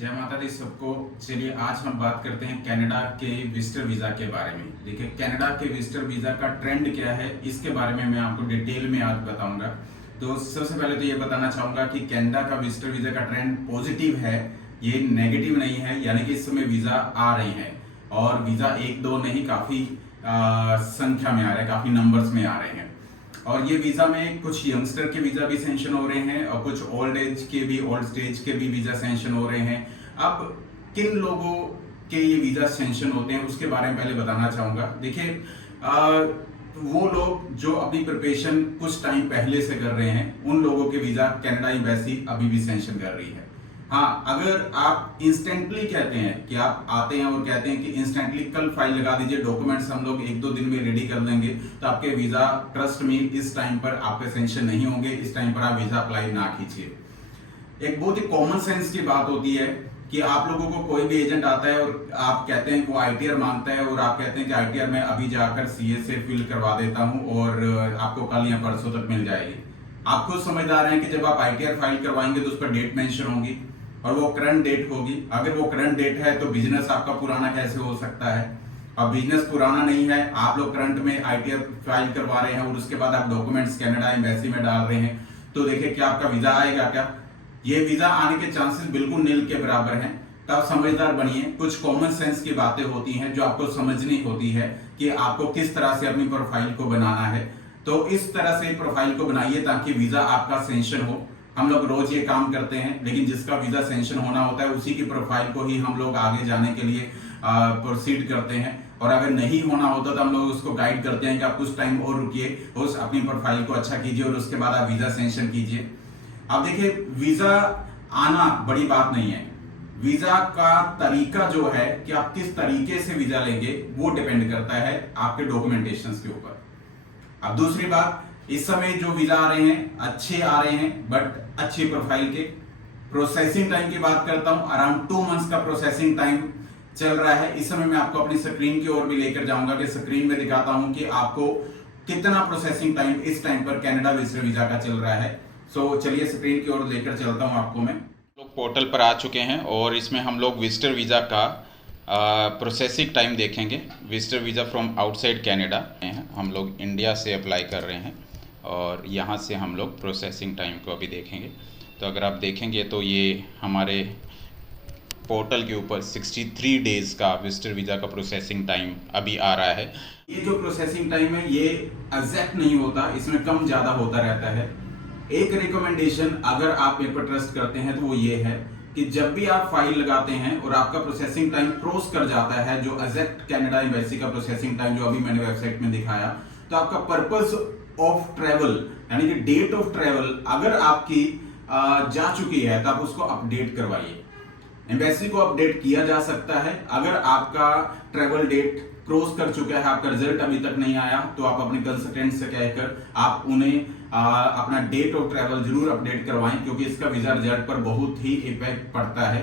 जय माता दी सबको। चलिए आज हम बात करते हैं कनाडा के विजिटर वीज़ा के बारे में। देखिए कनाडा के विजिटर वीज़ा का ट्रेंड क्या है, इसके बारे में मैं आपको डिटेल में आज बताऊंगा। तो सबसे पहले तो ये बताना चाहूँगा कि कनाडा का विजिटर वीज़ा का ट्रेंड पॉजिटिव है, ये नेगेटिव नहीं है। यानी कि इस समय वीज़ा आ रही हैं और वीज़ा एक दो नहीं, काफ़ी संख्या में आ रहे हैं, काफ़ी नंबर्स में आ रहे हैं। और ये वीज़ा में कुछ यंगस्टर के वीज़ा भी सेंशन हो रहे हैं और कुछ ओल्ड स्टेज के भी वीज़ा सेंशन हो रहे हैं। अब किन लोगों के ये वीज़ा सेंशन होते हैं उसके बारे में पहले बताना चाहूँगा। देखिए वो लोग जो अपनी प्रिपरेशन कुछ टाइम पहले से कर रहे हैं, उन लोगों के वीज़ा कनाडा एम्बेसी अभी भी सेंशन कर रही है। हाँ, अगर आप इंस्टेंटली कहते हैं कि आप आते हैं और कहते हैं कि इंस्टेंटली कल फाइल लगा दीजिए, डॉक्यूमेंट्स हम लोग एक दो दिन में रेडी कर देंगे, तो आपके वीज़ा ट्रस्ट में इस टाइम पर आपके सेंशन नहीं होंगे। इस टाइम पर आप वीज़ा अप्लाई ना कीजिए। एक बहुत ही कॉमन सेंस की बात होती है कि आप लोगों को कोई भी एजेंट आता है और आप कहते हैं कि वो आईटीआर मांगता है और आप कहते हैं कि आईटीआर मैं अभी जाकर सीए से फिल करवा देता हूं और आपको कल या परसों तक मिल जाएगी। आप खुद समझदार हैं कि जब आप आईटीआर फाइल करवाएंगे तो उस पर डेट मेंशन होगी और वो करंट डेट होगी। अगर वो करंट डेट है तो बिजनेस आपका पुराना कैसे हो सकता है? अब बिजनेस पुराना नहीं है, आप लोग करंट में आईटीआर फाइल करवा रहे हैं और उसके बाद आप डॉक्यूमेंट्स कनाडा एम्बेसी में डाल रहे हैं, तो देखिए क्या आपका वीजा आएगा? क्या ये वीजा आने के चांसेस बिल्कुल नील के बराबर हैं। तो आप समझदार बनिए। कुछ कॉमन सेंस की बातें होती हैं जो आपको समझनी होती है कि आपको किस तरह से अपनी प्रोफाइल को बनाना है। तो इस तरह से प्रोफाइल को बनाइए ताकि वीजा आपका सेंशन हो। हम लोग रोज ये काम करते हैं, लेकिन जिसका वीजा सेंशन होना होता है उसी की प्रोफाइल को ही हम लोग आगे जाने के लिए प्रोसीड करते हैं। और अगर नहीं होना होता तो हम लोग उसको गाइड करते हैं कि आप कुछ टाइम और रुकिए, उस अपनी प्रोफाइल को अच्छा कीजिए और उसके बाद आप वीजा सेंशन कीजिए। अब देखिए वीजा आना बड़ी बात नहीं है, वीजा का तरीका जो है कि आप किस तरीके से वीजा लेंगे वो डिपेंड करता है आपके डॉक्यूमेंटेशन के ऊपर। अब दूसरी बात, इस समय जो वीजा आ रहे हैं अच्छे आ रहे हैं, बट अच्छी प्रोफाइल के। प्रोसेसिंग टाइम की बात करता हूं, अराउंड 2 मंथ्स का प्रोसेसिंग टाइम चल रहा है। इस समय मैं आपको अपनी स्क्रीन की ओर भी लेकर जाऊंगा कि स्क्रीन में दिखाता हूं कि आपको कितना प्रोसेसिंग टाइम इस टाइम पर कनाडा विजिटर वीजा का चल रहा है। सो चलिए स्क्रीन की ओर लेकर चलता हूं आपको मैं। लोग पोर्टल पर आ चुके हैं और इसमें हम लोग विजिटर वीजा का प्रोसेसिंग टाइम देखेंगे। Visitor visa from outside Canada हम लोग इंडिया से अप्लाई कर रहे हैं और यहाँ से हम लोग प्रोसेसिंग टाइम को अभी देखेंगे। तो अगर आप देखेंगे तो ये हमारे पोर्टल के ऊपर 63 डेज़ का विजिटर वीज़ा का प्रोसेसिंग टाइम अभी आ रहा है। ये जो प्रोसेसिंग टाइम है ये एग्जैक्ट नहीं होता, इसमें कम ज़्यादा होता रहता है। एक रिकमेंडेशन अगर आप मेरे पर ट्रस्ट करते हैं तो वो ये है कि जब भी आप फाइल लगाते हैं और आपका प्रोसेसिंग टाइम क्रॉस कर जाता है जो एग्जैक्ट कनाडा एम्बेसी का प्रोसेसिंग टाइम जो अभी मैंने वेबसाइट में दिखाया, तो आपका पर्पस ऑफ ट्रेवल यानी कि डेट ऑफ ट्रेवल अगर आपकी जा चुकी है तो आप उसको अपडेट करवाइए। एम्बेसी को अपडेट किया जा सकता है। अगर आपका ट्रेवल डेट क्रॉस कर चुका है, आपका रिजल्ट अभी तक नहीं आया, तो आप अपने कंसल्टेंट से कहकर आप उन्हें अपना डेट ऑफ ट्रेवल जरूर अपडेट करवाएं, क्योंकि इसका वीजा रिजल्ट पर बहुत ही इफेक्ट पड़ता है।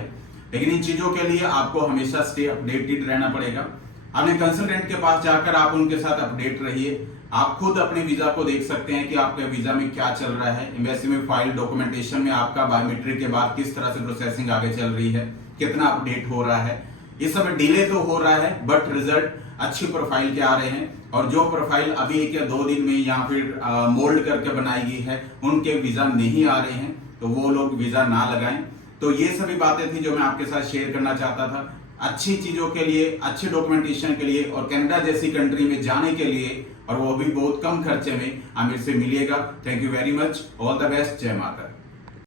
लेकिन इन चीजों के लिए आपको हमेशा स्टे अपडेटेड रहना पड़ेगा। अपने कंसल्टेंट के पास जाकर आप उनके साथ अपडेट रहिए। आप खुद अपने वीजा को देख सकते हैं कि आपके वीजा में क्या चल रहा है। एम्बेसी में फाइल डॉक्यूमेंटेशन में आपका बायोमेट्रिक के बाद किस तरह से प्रोसेसिंग आगे चल रही है, कितना अपडेट हो रहा है। इस समय डिले तो हो रहा है बट रिजल्ट अच्छी प्रोफाइल के आ रहे हैं। और जो प्रोफाइल अभी 1 या 2 दिन में या फिर मोल्ड करके बनाई गई है उनके वीजा नहीं आ रहे हैं, तो वो लोग वीजा ना लगाएं। तो ये सभी बातें थी जो मैं आपके साथ शेयर करना चाहता था। अच्छी चीजों के लिए, अच्छे डॉक्यूमेंटेशन के लिए और कनाडा जैसी कंट्री में जाने के लिए, और वो भी बहुत कम खर्चे में, आप मेरे से मिलिएगा। Thank you very much, all the best, जय माता।